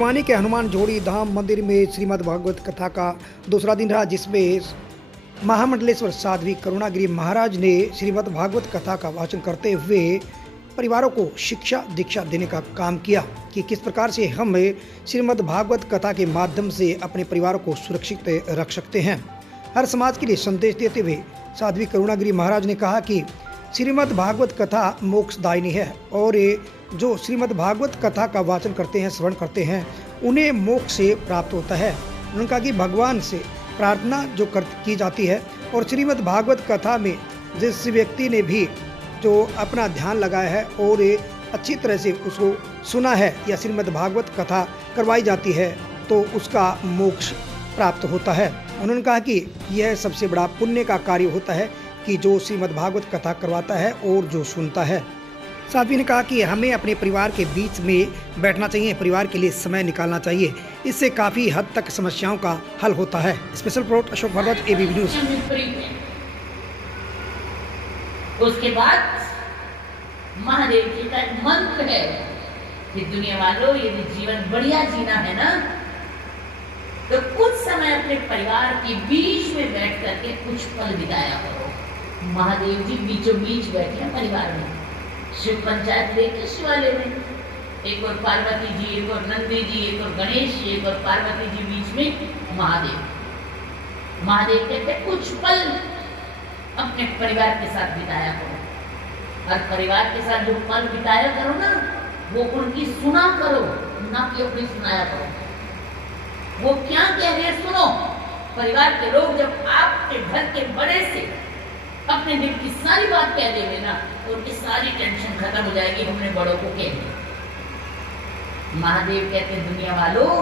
भिवानी के हनुमान जोड़ी धाम मंदिर में श्रीमद् भागवत कथा का दूसरा दिन रहा, जिसमें महामंडलेश्वर साध्वी करुणागिरी महाराज ने श्रीमद् भागवत कथा का वाचन करते हुए परिवारों को शिक्षा दीक्षा देने का काम किया कि किस प्रकार से हम श्रीमद् भागवत कथा के माध्यम से अपने परिवारों को सुरक्षित रख सकते हैं। हर समाज के लिए संदेश देते हुए साध्वी करुणागिरी महाराज ने कहा कि श्रीमद् भागवत कथा मोक्षदायिनी है और जो श्रीमद् भागवत कथा का वाचन करते हैं, श्रवण करते हैं, उन्हें मोक्ष से प्राप्त होता है। उन्होंने कहा कि भगवान से प्रार्थना जो की जाती है और श्रीमद् भागवत कथा में जिस व्यक्ति ने भी जो अपना ध्यान लगाया है और अच्छी तरह से उसको सुना है या श्रीमद् भागवत कथा करवाई जाती है तो उसका मोक्ष प्राप्त होता है। उन्होंने कहा कि यह सबसे बड़ा पुण्य का कार्य होता है कि जो श्रीमद् भागवत कथा करवाता है और जो सुनता है। साध्वी ने कहा कि हमें अपने परिवार के बीच में बैठना चाहिए, परिवार के लिए समय निकालना चाहिए, इससे काफ़ी हद तक समस्याओं का हल होता है। Special report Ashok Bhardwaj, ABP news. उसके बाद महादेव जी का मंत्र है कि दुनिया वालों, यदि जीवन बढ़िया जीना है ना, तो कुछ समय अपने परिवार के बीच में बैठ करके कुछ पल बिताया करो। महादेव जी बीचों बीच बैठे हैं परिवार में। शिव पंचायत लेके शिवालय में एक और पार्वती जी, एक और नंदी जी, एक और गणेश जी, एक और पार्वती जी, बीच में महादेव। महादेव कहते कुछ पल अपने परिवार के साथ बिताया करो। और परिवार के साथ जो पल बिताया करो ना, वो उनकी सुना करो, ना कि अपनी सुनाया करो। वो क्या कह रहे हैं सुनो। परिवार के लोग जब आपके घर के बड़े से अपने दिल की सारी बात कह देंगे ना, तो उनकी सारी टेंशन खत्म हो जाएगी। हमने बड़ों को कह दिया। महादेव कहते हैं दुनिया वालों,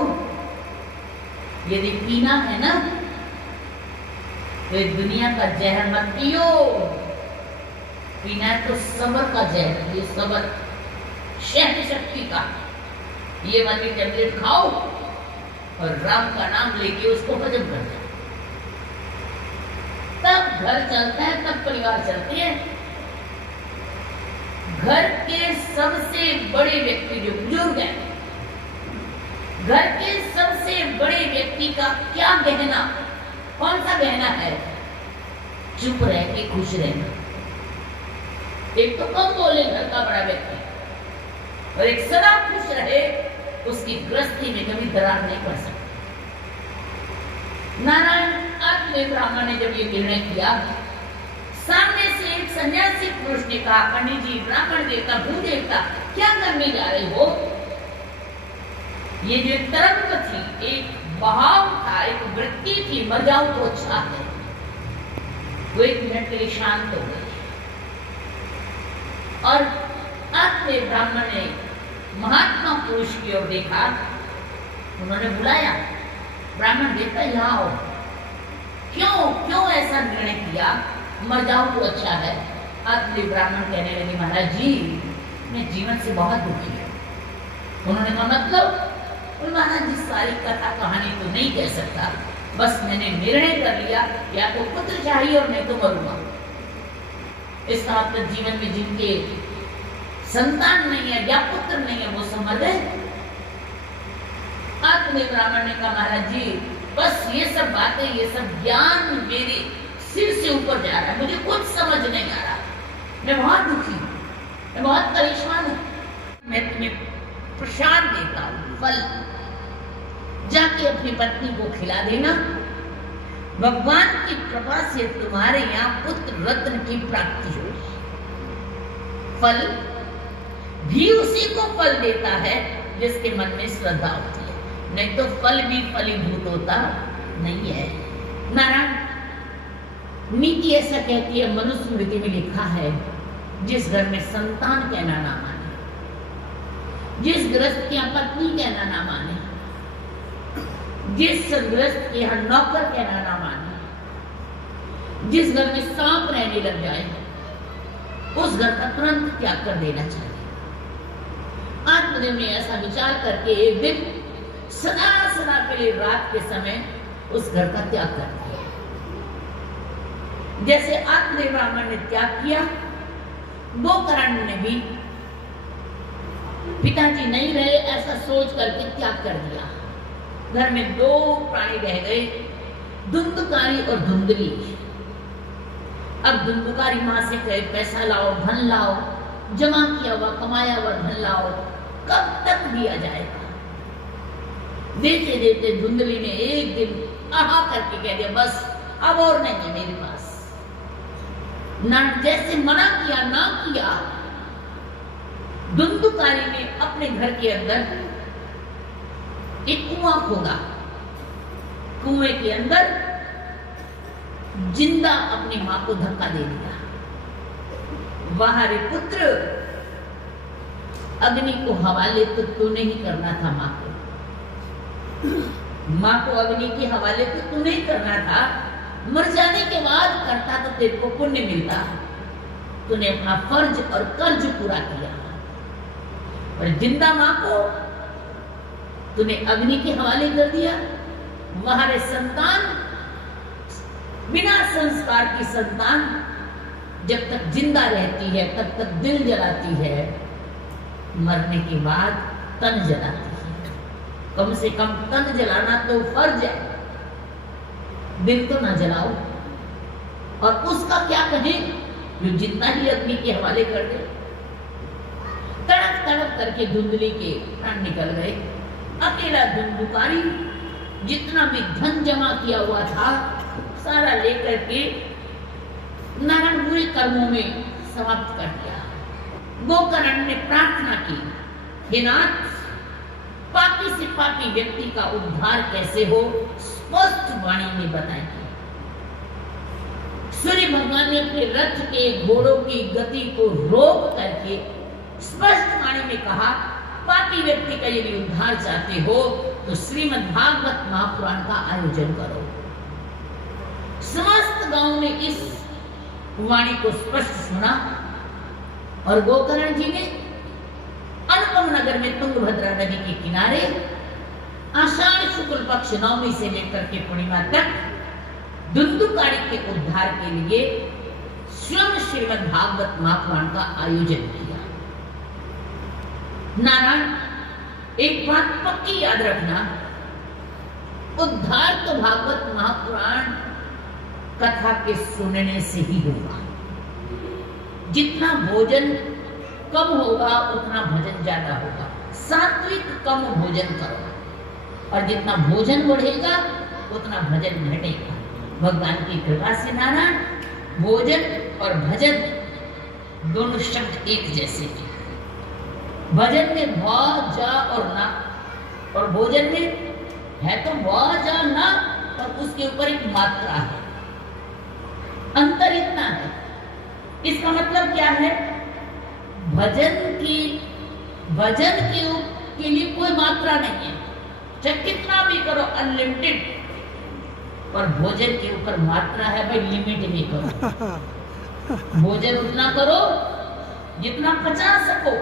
यदि पीना है ना तो दुनिया का जहर मत पियो। पीना है तो सबर का जहर, ये सबर शहर शक्ति का, ये वाली टेबलेट खाओ और राम का नाम लेके उसको हजम कर दो। तब घर चलता है, तब परिवार चलते हैं। घर के सबसे बड़े व्यक्ति जो बुजुर्ग है, घर के सबसे बड़े व्यक्ति का क्या गहना, कौन सा गहना है? चुप रह के खुश रहना। एक तो कम बोले घर का बड़ा व्यक्ति, और एक सदा खुश रहे, उसकी गृहस्थी में कभी दरार नहीं पड़ सकती। नारायण आत्मे ब्राह्मण ने जब ये निर्णय किया, सामने से एक सन्यासी पुरुष ने कहा, पंडित जी, ब्राह्मण देवता, भू देवता, क्या करने जा रहे हो? ये जो एक तरंग थी, एक बहाव था, एक वृत्ति थी, मर जाओ तो अच्छा है। वो एक मिनट के लिए शांत हो गई और आत्मे ब्राह्मण ने महात्मा पुरुष की ओर देखा। उन्होंने बुलाया, ब्राह्मण देवता यहाँ आओ। क्यों ऐसा निर्णय किया? मर जाऊं तो अच्छा है। आत्मे ब्राह्मण कहने लगे, महाराज जी, मैं जीवन से बहुत दुखी हूं। उन्होंने कहा मतलब? महाराज जी, सारी कथा कहानी तो नहीं कह सकता, बस मैंने निर्णय कर लिया, या तो पुत्र चाहिए और नहीं तो मरूंगा। इसका मतलब जीवन में जिनके संतान नहीं है या पुत्र नहीं है, वो समझ गए। आत्मे ब्राह्मण ने कहा, महाराज जी, बस ये सब बातें, ये सब ज्ञान मेरे सिर से ऊपर जा रहा है, मुझे कुछ समझ नहीं आ रहा। मैं बहुत दुखी हूं, मैं बहुत परेशान हूं। मैं तुम्हें प्रसाद देता हूं, फल, जाके अपनी पत्नी को खिला देना। भगवान की कृपा से तुम्हारे यहाँ पुत्र रत्न की प्राप्ति हो। फल भी उसी को फल देता है जिसके मन में श्रद्धा होती है, नहीं तो फल भी फलीभूत होता नहीं है। नारायण नीति ऐसा कहती है, मनुस्मृति में लिखा है, जिस घर में संतान कहना ना माने, जिस गृहस्थ की पत्नी कहना ना माने, जिस गृहस्थ के यहाँ नौकर कहना ना माने, जिस घर में सांप रहने लग जाए, उस घर का तुरंत त्याग कर देना चाहिए। आत्मदेव ने ऐसा विचार करके एक दिन सदा सदा के लिए रात के समय उस घर का त्याग कर दिया। जैसे आत्मदेव ब्राह्मण ने त्याग किया, गोकर्ण ने भी पिताजी नहीं रहे ऐसा सोच करके त्याग कर दिया। घर में 2 प्राणी रह गए, धुंधकारी और धुंधली। अब धुंधकारी माँ से कहे पैसा लाओ, धन लाओ, जमा किया हुआ कमाया हुआ धन लाओ, कब तक दिया जाएगा। देते देते धुंधली ने एक दिन आहा करके कह दिया बस अब और नहीं है मेरे पास। ना जैसे मना किया ना किया, धुंधकारी ने अपने घर के अंदर एक कुआं खोदा, कुएं के अंदर जिंदा अपनी मां को धक्का दे दिया। वहां रे पुत्र, अग्नि को हवाले तो तूने ही करना था मां को, मां को अग्नि के हवाले तो तूने ही करना था। मर जाने के बाद करता तो तेरे को पुण्य मिलता। तूने अपना फर्ज और कर्ज पूरा किया, और जिंदा मां को तूने अग्नि के हवाले कर दिया। वहां रे संतान, बिना संस्कार की संतान जब तक जिंदा रहती है तब तक दिल जलाती है, मरने के बाद तन जलाती है। कम से कम तन जलाना तो फर्ज है, दिल तो ना जलाओ। और उसका क्या कहें जो जितना ही अग्नि के हवाले कर दे। तड़प तड़प करके धुंधली के प्राण निकल गए। अकेला धुंधकारी जितना भी धन जमा किया हुआ था सारा लेकर के नारायण बुरे कर्मों में समाप्त कर दिया। गोकर्ण ने प्रार्थना की, हे नाथ, पापी से पापी व्यक्ति का उद्धार कैसे हो स्पष्ट वाणी में बताएं। सूर्य भगवान ने अपने रथ के घोड़ों की गति को रोक करके स्पष्ट वाणी में कहा, पापी व्यक्ति का यदि उद्धार चाहते हो तो श्रीमद् भागवत महापुराण का आयोजन करो। समस्त गांव ने इस वाणी को स्पष्ट सुना और गोकर्ण जी ने अनुपम नगर में तुंगभद्रा नदी के किनारे आषाढ़ शुक्ल पक्ष नवमी से लेकर के पूर्णिमा तक धुंधकारी के उद्धार के लिए स्वयं श्रीमद् भागवत महापुराण का आयोजन किया। नारायण, एक बात पक्की याद रखना, उद्धार तो भागवत महापुराण कथा के सुनने से ही होगा। जितना भोजन कम होगा उतना भजन ज्यादा होगा। सात्विक कम भोजन करो और जितना भोजन बढ़ेगा उतना भजन घटेगा। भगवान की कृपा से नारायण, भोजन और भजन दोनों शब्द एक जैसे हैं। भजन में भ जा और ना, और भोजन में है तो भ जा ना और उसके ऊपर एक मात्रा है। अंतर इतना है। इसका मतलब क्या है? भजन के लिए कोई मात्रा नहीं है, चाहे कितना भी करो अनलिमिटेड, पर भोजन के ऊपर मात्रा है भाई, लिमिट में करो। भोजन उतना करो जितना पचा सको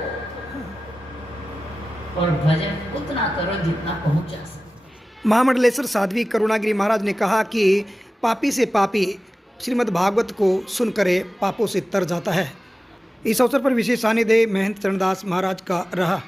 और भजन उतना करो जितना पहुंचा सको। महामंडलेश्वर साध्वी करुणागिरी महाराज ने कहा कि पापी से पापी श्रीमद् भागवत को सुन करे पापों से तर जाता है। इस अवसर पर विशेष सानिध्य महंत चरणदास महाराज का रहा।